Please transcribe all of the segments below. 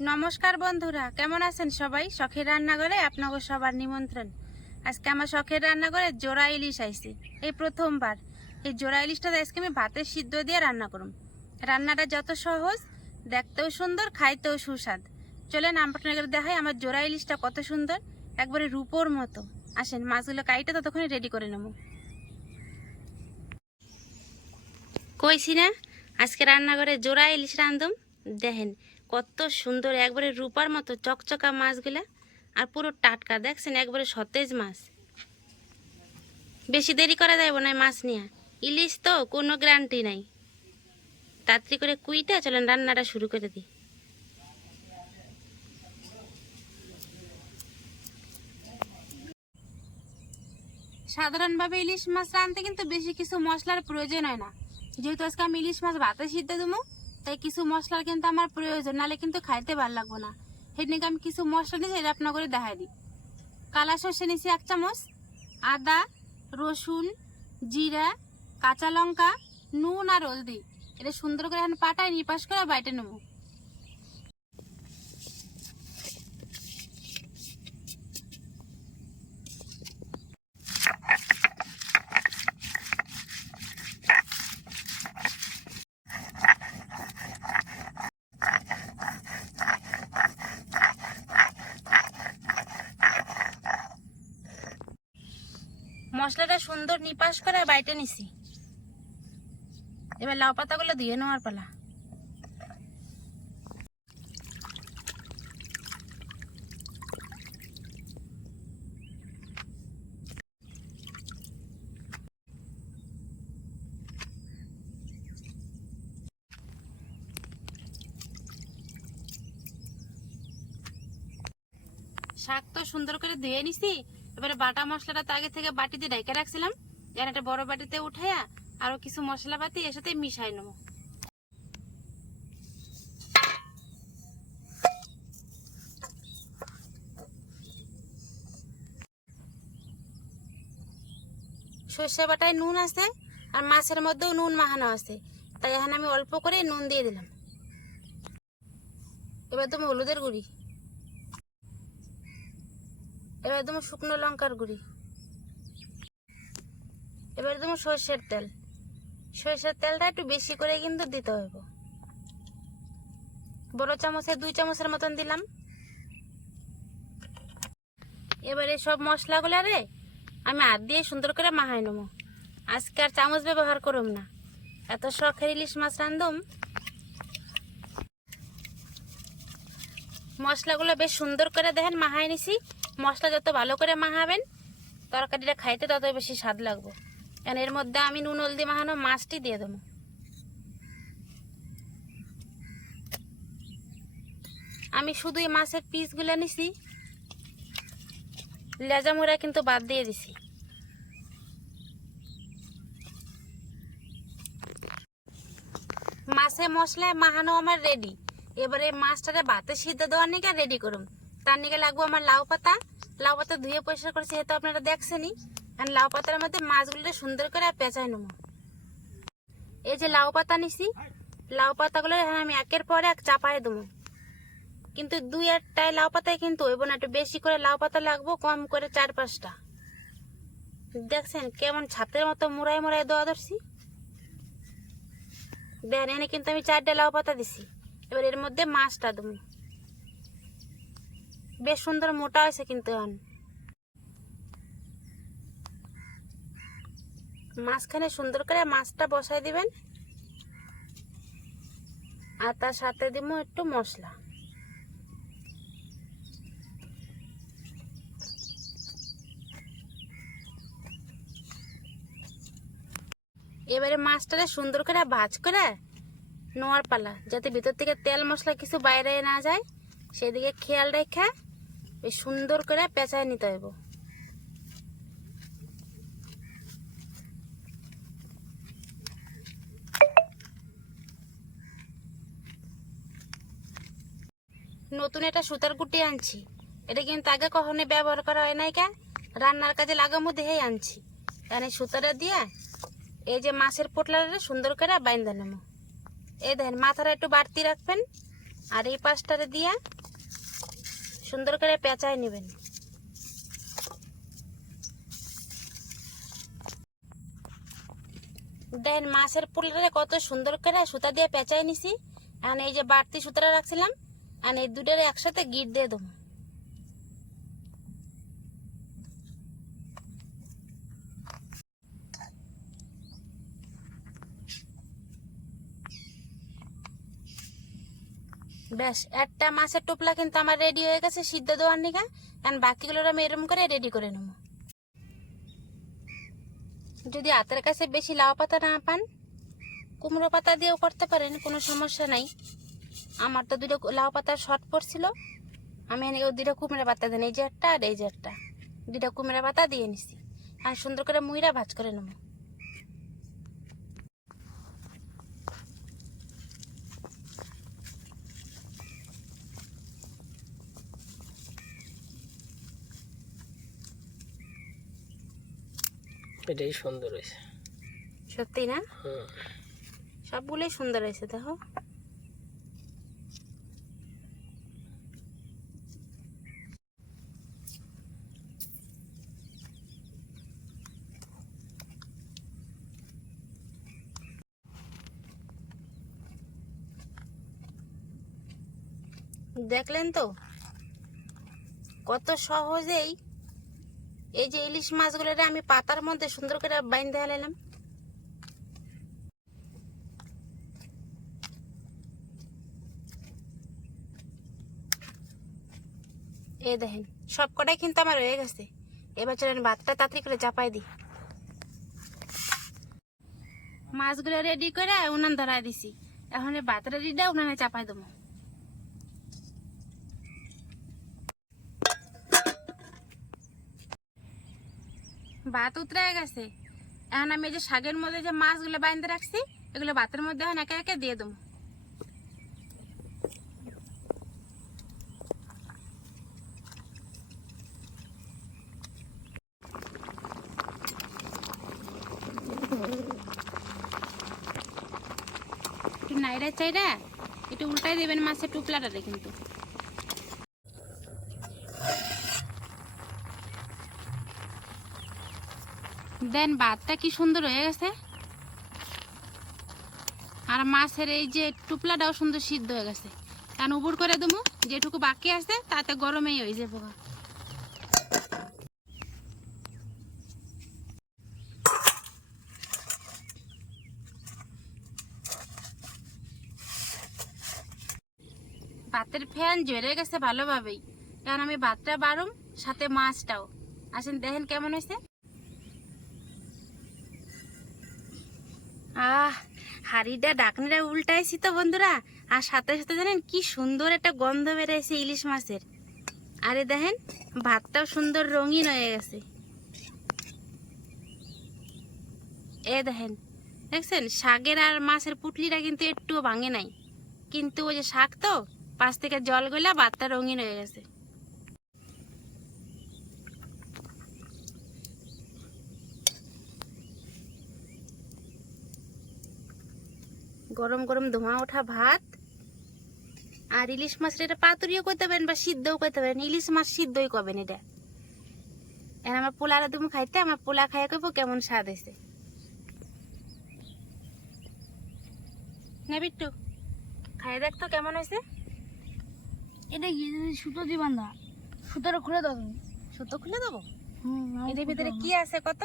নমস্কার বন্ধুরা, কেমন আছেন সবাই? শখের রান্নাঘরে আপনাকে সবার নিমন্ত্রণ। আজকে আমার শখের রান্নাঘরে জোড়া ইলিশ আইছি। এই প্রথমবার। এই জোড়া ইলিশটা আজকে আমি ভাতের সিদ্ধ দিয়ে রান্না করুম। রান্নাটা যত সহজ, দেখতেও সুন্দর, খাইতেও সুস্বাদ। চলেন আপনাদের দেখাই আমার জোড়া ইলিশটা কত সুন্দর, একবারে রূপোর মতো। আসেন, মাছগুলো কাইটা ততক্ষণে রেডি করে নেব। কইছি না, আজকে রান্নাঘরে জোড়া ইলিশ রান্ধুম দেখেন কত সুন্দর, একবারে রূপার মতো চকচকা মাছগুলা আর পুরো টাটকা, দেখছেন? একবারে সতেজ মাছ। বেশি দেরি করা যাইব না মাছ নিয়ে। ইলিশ তো কোনো গ্যারান্টি নাই। তাড়াতাড়ি করে কুইটা, চলেন রান্নাটা শুরু করে দিই। সাধারণভাবে ইলিশ মাছ রাঁধতে কিন্তু বেশি কিছু মশলার প্রয়োজন হয় না। যেহেতু আজকে আমি ইলিশ মাছ ভাতে সিদ্ধ দেবো তাই কিছু মশলার কিন্তু আমার প্রয়োজন নাহলে কিন্তু খাইতে ভালো লাগবো না। সেদিনকে আমি কিছু মশলা নিয়েছি, এটা আপনার করে দেখাই দিই। কালা সর্ষে নিয়েছি এক চামচ, আদা, রসুন, জিরা, কাঁচা লঙ্কা, নুন আর হলদি। এটা সুন্দর করে এখন পাটায় নিপাস করে বাইটে নেব। মশলাটা সুন্দর নিপাস করে বাইটে নিছি। এবার লাউ পাতাগুলো দিয়ে নেওয়ার পালা। শাক তো সুন্দর করে ধুয়ে নিছি এবারে বাটা মশলাটা তো আগে থেকে বাটিতে ঢেকে রাখছিলাম। যেন একটা বড় বাটিতে উঠাইয়া আরও কিছু মশলাপাতি এর সাথে মিশাই নেব। সর্ষে বাটায় নুন আছে আর মাছের মধ্যেও নুন মাখানো আছে। তাই এখন আমি অল্প করে নুন দিয়ে দিলাম। এবার তুমি হলুদের গুঁড়ি। এবার দেবো শুকনো লঙ্কার গুঁড়ি। এবার দেবো সর্ষের তেল। সর্ষের তেলটা একটু বেশি করে কিন্তু দিতে হবে। বড় চামচে, দুই চামচের মতন দিলাম। এবারে সব মশলাগুলো রে, আমি হাত দিয়ে সুন্দর করে মাহাই নেব। আজকে আর চামচ ব্যবহার করুম না। এত শখের ইলিশ মাছ রান্ধুম মশলাগুলো বেশ সুন্দর করে দেখেন মাহাই নিছি। মশলা যত ভালো করে মাহাবেন তরকারিটা খাইতে তত বেশি স্বাদ লাগবে। কারণ এর মধ্যে আমি নুন, হলদি মাখানো মাছটি দিয়ে দেবো। আমি শুধু এই মাছের পিসগুলো নিছি, লেজা মুড়া কিন্তু বাদ দিয়ে দিছি। মাছে মশলায় মাখানো আমার রেডি এবারে মাছটারে ভাতে সিদ্ধ দেওয়ার নিকে রেডি করুন। তার নিকে লাগবো আমার লাউ পাতা। লাউ পাতা ধুয়ে পরিষ্কার করেছি, সেহেতু আপনারা দেখছেনই। আর লাউ পাতার মধ্যে মাছগুলো সুন্দর করে পেঁচাই নেব। এই যে লাউ পাতা নিছি, লাউ পাতাগুলো এখন আমি একের পর এক চাপাই দেবো। কিন্তু দুই একটাই লাউ পাতায় কিন্তু হইব না, একটু বেশি করে লাউ পাতা লাগবো, কম করে চার পাঁচটা। দেখছেন কেমন ছাতের মতো মুড়াই মুড়াই দেওয়া ধরছি। দেখেন এনে কিন্তু আমি চারটে লাউ পাতা দিছি। এবার এর মধ্যে মাছটা দেবো। বেশ সুন্দর মোটা হয়েছে কিন্তু এখন। মাঝখানে সুন্দর করে মাছটা বসাই দিবেন। আর তার সাথে দিব একটু মশলা। এবারে মাছটারে সুন্দর করে ভাজ করে নোয়ার পালা, যাতে ভিতর থেকে তেল মশলা কিছু বাইরে না যায়। সেদিকে খেয়াল রেখে বেশ সুন্দর করে পেঁচায় নিতে হইব। নতুন একটা সুতার গুটি আনছি। এটা কিন্তু আগে কখনো ব্যবহার করা হয় নাই কে রান্নার কাজে লাগামো দেহেই আনছি। কারণ এই সুতাটা দিয়ে এই যে মাছের পোটলাটা সুন্দর করে বাইন্দা নেব। এই দেখেন, মাথাটা একটু বাড়তি রাখবেন। আর এই পাশটারে দিয়া সুন্দর করে পেঁচায় নেবেন। দেখেন মাছের পুলটারে কত সুন্দর করে সুতা দিয়ে পেঁচায় নিছি। আর এই যে বাড়তি সুতাটা রাখছিলাম, আর এই দুটারে একসাথে গিট দিয়ে দেবো। ব্যাস একটা মাছের টোপলা কিন্তু আমার রেডি হয়ে গেছে, সিদ্ধ দেওয়ার নিকা। কারণ বাকিগুলো আমি এরকম করে রেডি করে নেব। যদি হাতের কাছে বেশি লাউ পাতা না পান, কুমড়ো পাতা দিয়েও করতে পারেন, কোনো সমস্যা নাই। আমার তো দুটো লাউ পাতার শর্ট পড়ছিল। আমি এনেকে দুটো কুমড়ো পাতা দেন, এই যে একটা আর এই যে একটা। দুটো কুমড়ো পাতা দিয়ে নিছি। আর সুন্দর করে মুইরা ভাজ করে নেব। এটাই সুন্দর হয়েছে। সত্যি না? সবগুলোই সুন্দর হয়েছে দেখো। দেখলেন তো? কত সহজেই এই যে ইলিশ মাছগুলো আমি পাতার মধ্যে সুন্দর করে বাইন্ধে হালাইলাম এই দেখেন, সব কটাই কিন্তু আমার হয়ে গেছে। এবার চলেন ভাতটা তাড়াতাড়ি করে চাপাই দিই। মাছগুলো রেডি করে উনান ধরাই দিছি। এখন ভাত রেডিটা উনানে চাপাই দেবো। ভাত উতরে গেছে। এখন আমি যে শাকের মধ্যে যে মাছগুলো বাইন্ধে রাখছি, এগুলো ভাতের মধ্যে এখন একে একে দিয়ে দেবো। একটু নাইরা চাইরা একটু উল্টাই দেবেন মাছের টুপলাটাতে কিন্তু। দেন ভাতটা কি সুন্দর হয়ে গেছে। আর মাছের এই যে টুপলাটাও সুন্দর সিদ্ধ হয়ে গেছে। কারণ উপর করে দেবো, যেটুকু বাকি আছে, তাতে গরমেই হয়ে যাব ভাতের ফ্যান জ্বরে গেছে ভালোভাবেই। কারণ আমি ভাতটা বারুম সাথে মাছটাও। আসেন দেখেন কেমন হয়েছে। হাড়িটা ডাকনিটা উল্টাইছি তো বন্ধুরা। আর সাথে সাথে জানেন কি সুন্দর একটা গন্ধ বেরিয়েছে ইলিশ মাছের। আরে দেখেন, ভাতটাও সুন্দর রঙিন হয়ে গেছে। এ দেখেন, দেখছেন? শাকের আর মাছের পুটলিটা কিন্তু একটুও ভাঙে নাই। কিন্তু ওই যে শাক তো, পাশ থেকে জল গলা ভাতটা রঙিন হয়ে গেছে। গরম গরম ধোঁয়া ওঠা ভাত। আর ইলিশ মাছের এটা পাতুরিও করতে পারেন বা সিদ্ধও করতে পারেন। ইলিশ মাছ সিদ্ধই করবেন এটা। আর আমার পোলারা তুমি খাইতে আমার পোলা খাইয়া করব কেমন স্বাদ হয়েছে নে বিট্টু খাই দেখ তো কেমন হয়েছে এটা কি সুতো দিয়ে বান্ধা? সুতোটা খুলে দাও তুমি। সুতো খুলে দেবো? হুম এদের ভিতরে কি আছে কত?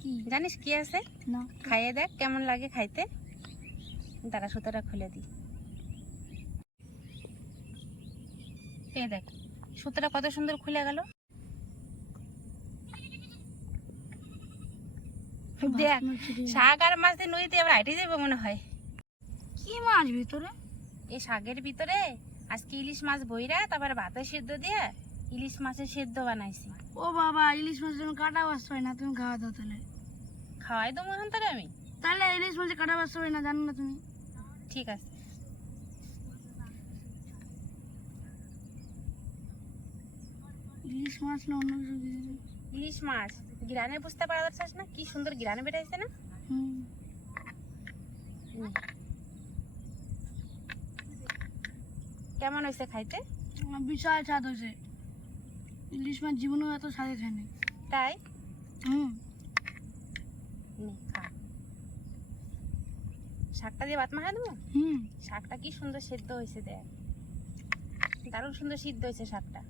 কি? জানিস কি আছে? না। খাইয়ে দেখ কেমন লাগে খাইতে। দাঁড়া সুতোটা খুলে দিই। এ দেখ সুতোটা কত সুন্দর খুলে গেল। দেখ শাক আর মাছ দিয়ে নদীতে এবার হাইটে যাবে মনে হয়। কি মাছ ভিতরে? এই শাকের ভিতরে আজকে ইলিশ মাছ বইরা তারপরে ভাতে সিদ্ধ দিয়ে ইলিশ মাছের সিদ্ধ বানাইছি। ও বাবা ইলিশ মাছ তুমি কাটা বাঁচতে না তুমি খাওয়া দাও তাহলে। খাওয়াই দেবো এখন তোরে আমি। তাহলে ইলিশ মাছে কাটা বাঁচতে হয় না জানো না তুমি? ঠিক আছে। ইলিশ মাছ না অন্য কিছু ইলিশ মাছ। গ্রানে বুঝতে পারা যাচ্ছিস না? কি সুন্দর গ্রানে বেটাইছে না? কেমন হয়েছে খাইতে? বিশাল স্বাদ হয়েছে। ইলিশ মাছ জীবনেও এত স্বাদে খায়নি তাই? হুম নে, খা শাকটা দিয়ে ভাত মাখা দেবো? হুম। শাকটা কি সুন্দর সেদ্ধ হয়েছে দেখ। দারুণ সুন্দর সিদ্ধ হয়েছে শাকটা।